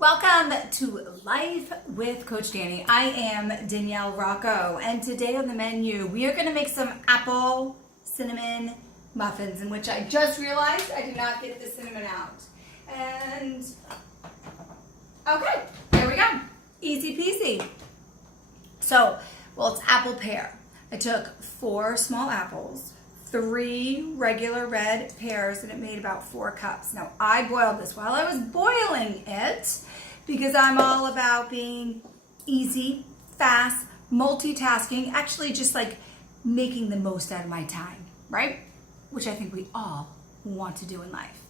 Welcome to Life with Coach Dani. I am Danielle Rocco, and today on the menu we are going to make some apple cinnamon muffins, in which I just realized I did not get the cinnamon out. And okay, there we go. Easy peasy. So, it's apple pear. I took 4 small apples, 3 regular red pears, and it made about 4 cups. Now, I boiled this while I was boiling it because I'm all about being easy, fast, multitasking, actually just like making the most out of my time, right? Which I think we all want to do in life.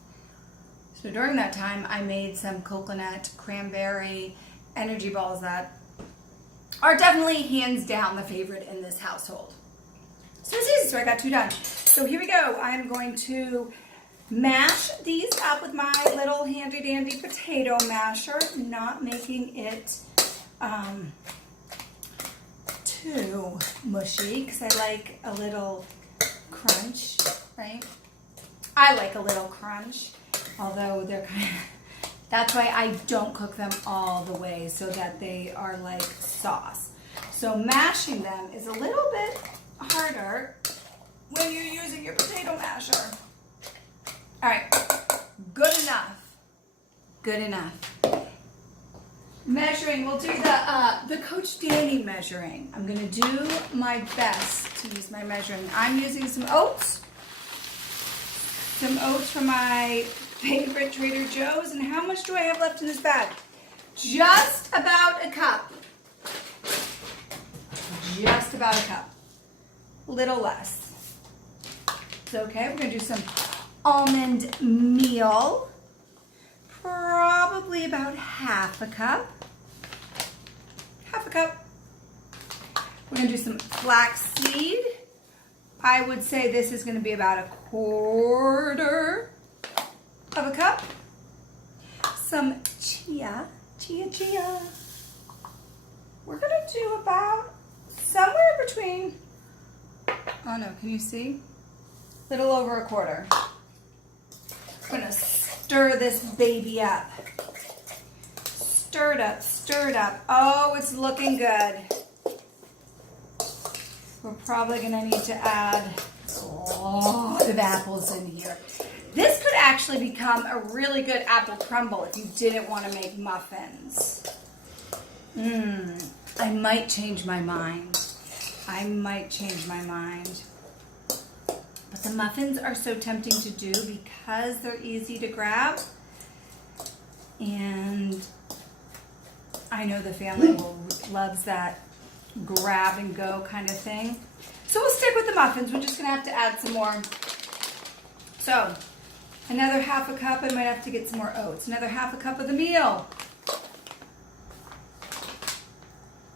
So during that time, I made some coconut cranberry energy balls that are definitely hands down the favorite in this household. So it's easy, so I got 2 done. So here we go. I'm going to mash these up with my little handy dandy potato masher, not making it too mushy because I like a little crunch, right? I like a little crunch, although they're kind of, that's why I don't cook them all the way so that they are like sauce. So mashing them is a little bit harder when you're using your potato masher. All right, good enough. Good enough. Measuring, we'll do the Coach Dani measuring. I'm gonna do my best to use my measuring. I'm using some oats from my favorite Trader Joe's. And how much do I have left in this bag? Just about a cup. Just about a cup. Little less. It's okay. We're gonna do some almond meal, probably about half a cup. Half a cup. We're gonna do some flaxseed. I would say this is gonna be about 1/4 of a cup. Some chia. We're gonna do about somewhere between, oh no, can you see? Little over 1/4. I'm gonna stir this baby up. Stir it up. Oh, it's looking good. We're probably gonna need to add a lot of apples in here. This could actually become a really good apple crumble if you didn't want to make muffins. I might change my mind. But the muffins are so tempting to do because they're easy to grab. And I know the family loves that grab and go kind of thing. So we'll stick with the muffins. We're just going to have to add some more. So another half a cup. I might have to get some more oats. Another half a cup of the meal.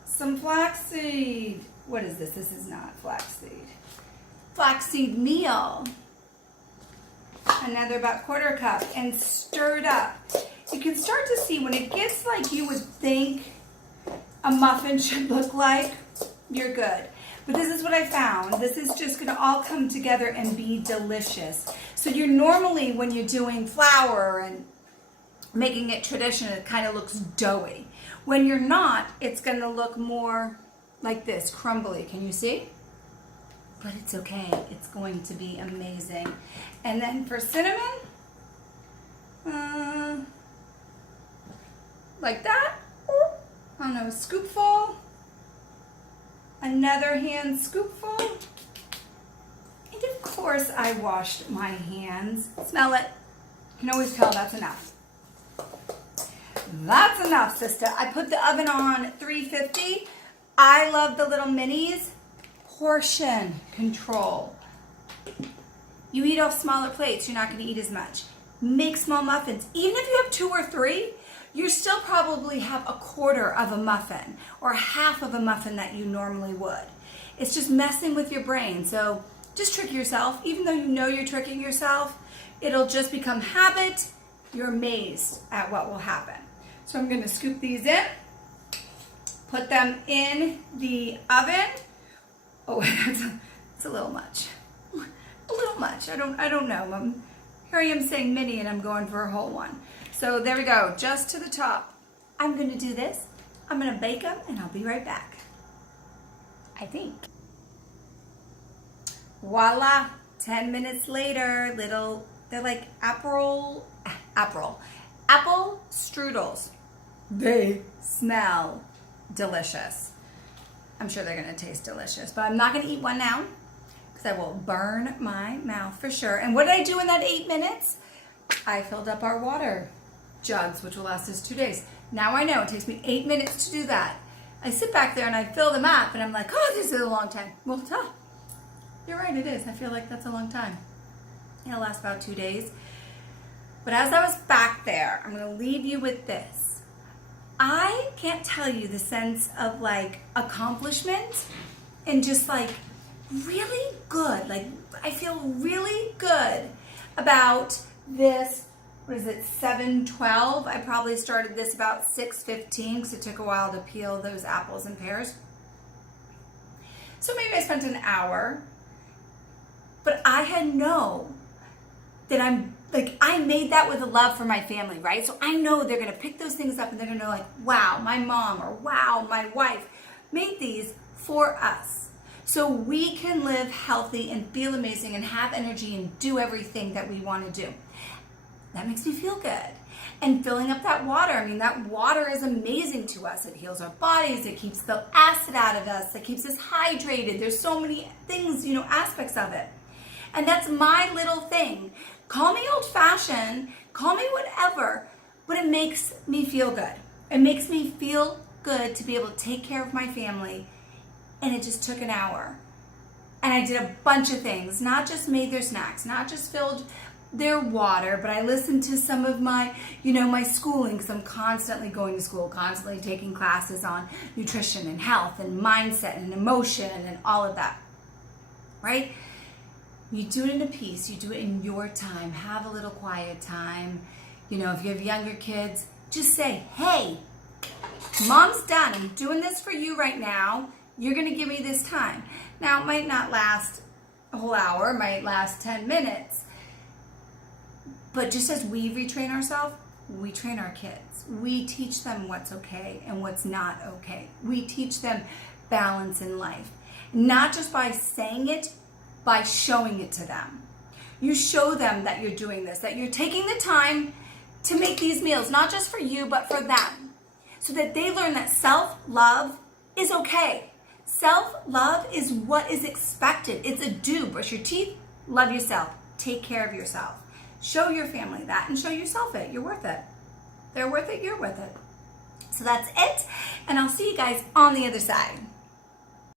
Some flaxseed. What is this? This is not flaxseed. Flaxseed meal. Another about 1/4 cup, and stir it up. You can start to see when it gets like you would think a muffin should look like, you're good. But this is what I found. This is just gonna all come together and be delicious. So you're normally, when you're doing flour and making it traditional, it kind of looks doughy. When you're not, it's gonna look more like this, crumbly. Can you see? But it's okay. It's going to be amazing. And then for cinnamon, like that. I don't know, a scoopful. Another hand scoopful. And of course, I washed my hands. Smell it. You can always tell that's enough. That's enough, sister. I put the oven on 350. I love the little minis. Portion control. You eat off smaller plates, you're not going to eat as much. Make small muffins. Even if you have 2 or 3, you still probably have 1/4 of a muffin or half of a muffin that you normally would. It's just messing with your brain. So just trick yourself. Even though you know you're tricking yourself, it'll just become habit. You're amazed at what will happen. So I'm going to scoop these in, put them in the oven. Oh, that's a little much. A little much. I don't know. Here I am saying mini and I'm going for a whole one. So there we go, just to the top. I'm gonna do this. I'm gonna bake them and I'll be right back. I think. Voila, 10 minutes later, they're like apple strudels. They smell delicious. I'm sure they're gonna taste delicious, but I'm not gonna eat one now because I will burn my mouth for sure. And what did I do in that 8 minutes? I filled up our water jugs, which will last us 2 days. Now I know it takes me 8 minutes to do that. I sit back there and I fill them up and I'm like, oh, this is a long time. Well, you're right, it is. I feel like that's a long time. It'll last about 2 days. But as I was back there, I'm gonna leave you with this. I can't tell you the sense of like accomplishment and just like really good. Like I feel really good about this. What is it, 7:12? I probably started this about 6:15 because it took a while to peel those apples and pears. So maybe I spent an hour, but I know that I made that with a love for my family, right? So I know they're gonna pick those things up and they're gonna know like, wow, my mom or wow, my wife made these for us. So we can live healthy and feel amazing and have energy and do everything that we wanna do. That makes me feel good. And filling up that water, I mean, that water is amazing to us. It heals our bodies, it keeps the acid out of us, it keeps us hydrated. There's so many things, aspects of it. And that's my little thing. Call me old-fashioned, call me whatever, but it makes me feel good. It makes me feel good to be able to take care of my family. And it just took an hour. And I did a bunch of things, not just made their snacks, not just filled their water, but I listened to some of my, my schooling, because I'm constantly going to school, constantly taking classes on nutrition and health and mindset and emotion and all of that, right? You do it in a piece, you do it in your time, have a little quiet time. If you have younger kids, just say, hey, mom's done, I'm doing this for you right now, you're gonna give me this time. Now, it might not last a whole hour, it might last 10 minutes, but just as we retrain ourselves, we train our kids. We teach them what's okay and what's not okay. We teach them balance in life. Not just by saying it, by showing it to them. You show them that you're doing this, that you're taking the time to make these meals, not just for you, but for them. So that they learn that self-love is okay. Self-love is what is expected. It's a do. Brush your teeth, love yourself, take care of yourself. Show your family that and show yourself it. You're worth it. They're worth it, you're worth it. So that's it. And I'll see you guys on the other side.